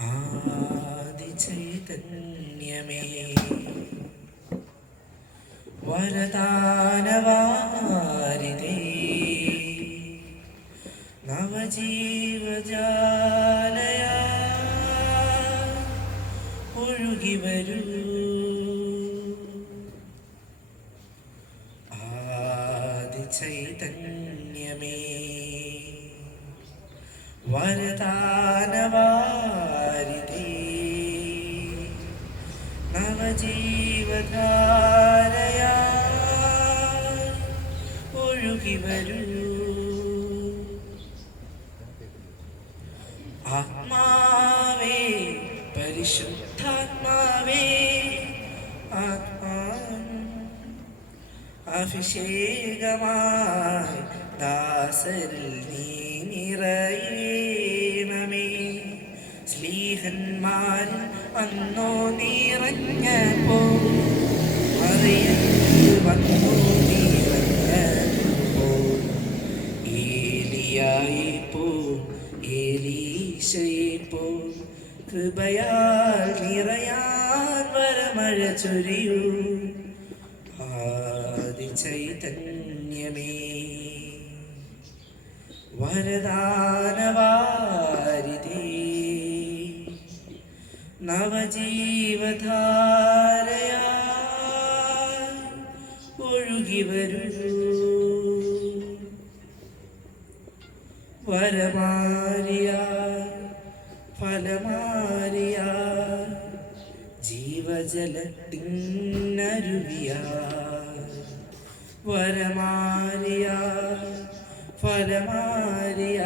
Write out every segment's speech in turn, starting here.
ആദിചൈതന്യമേ. വരദാനവാരിതേ. നവജീവജാലയ ഒഴുകി വരൂ ആദിചൈതന്യമേ. വരദാനവാരിതേ നവജീവധാരയ ഒഴുകി വരൂ ആത്മാവേ പരിശുദ്ധാത്മാവേ ആത്മാ അഭിഷേകമായി ദാസരിൽ നീ അന്നോ നിറഞ്ഞപ്പോ അറിയത്തിൽ വന്നു നിറഞ്ഞപ്പോ ഏലിയായി പോ ഏലീശയെ പോ. കൃപയാൽ നിറയാൻ വരമഴ ചൊരിയൂ. ആദിചൈതന്യമേ വരദാനവാരിതേ നവജീവധാരയ ഒഴുകി വരൂ വരമാരിയ ഫലമാരിയ ജീവജലത്തിനരുവിയ. വരമാരിയ ഫലമാരിയ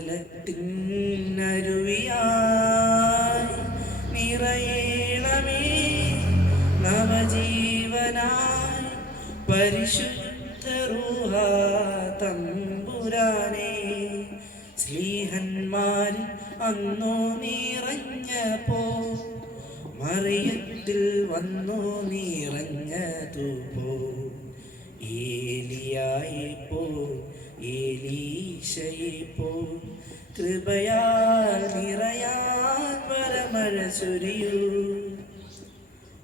ജീവജലത്തിനരുവിയ നിറയണമേ നവജീവനായി പരിശുദ്ധ റൂഹ തമ്പുരാനെ. സ്ലീഹന്മാരിൽ അന്നോ നിറഞ്ഞപ്പോ മറിയത്തിൽ വന്നു നിറഞ്ഞതുപോ. ഏലിയായി പോ ഏലീശയെ പോ കൃപയാൽ നിറയാൻ വരമഴ ചൊരിയൂ.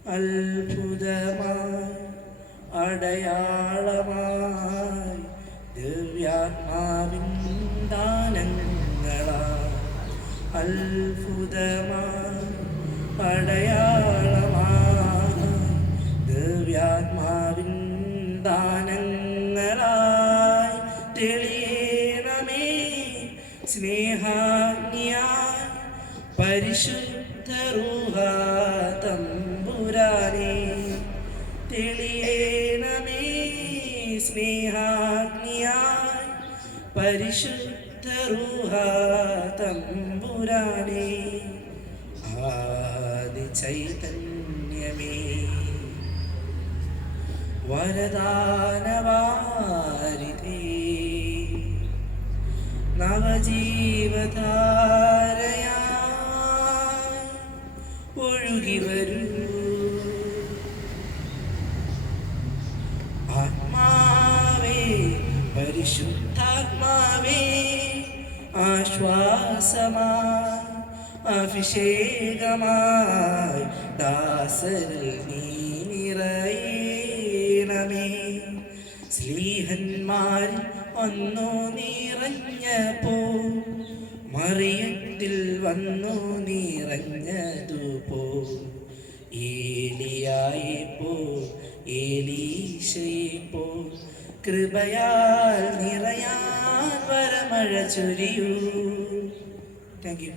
അത്ഭുതമായി അടയാളമായി ദിവ്യാത്മാവിൻ അത്ഭുതമായി അടയാളമായി സ്നേഹാഗ്നിയായി പരിശുദ്ധ തമ്പുരാനെ തെളിയണമേ സ്നേഹാഗ്നിയായി പരിശുദ്ധ തമ്പുരാനെ. ആദി ചൈതന്യമേ വരദാനവാരിതേ. നവജീവധാരയ ഒഴുകി വരൂ ആത്മാവേ പരിശുദ്ധാത്മാവേ ആശ്വാസമായി അഭിഷേകമായി ദാസരിൽ നീ നിറയണമേ. സ്ലീഹന്മാരിൽ വന്നു നിറഞ്ഞപ്പോ മറിയത്തിൽ വന്നു നിറഞ്ഞതുപോ ഏലിയായി പോ ഏലീശയെ പോ. കൃപയാൽ നിറയാൻ വരമഴ ചൊരിയൂ. Thank you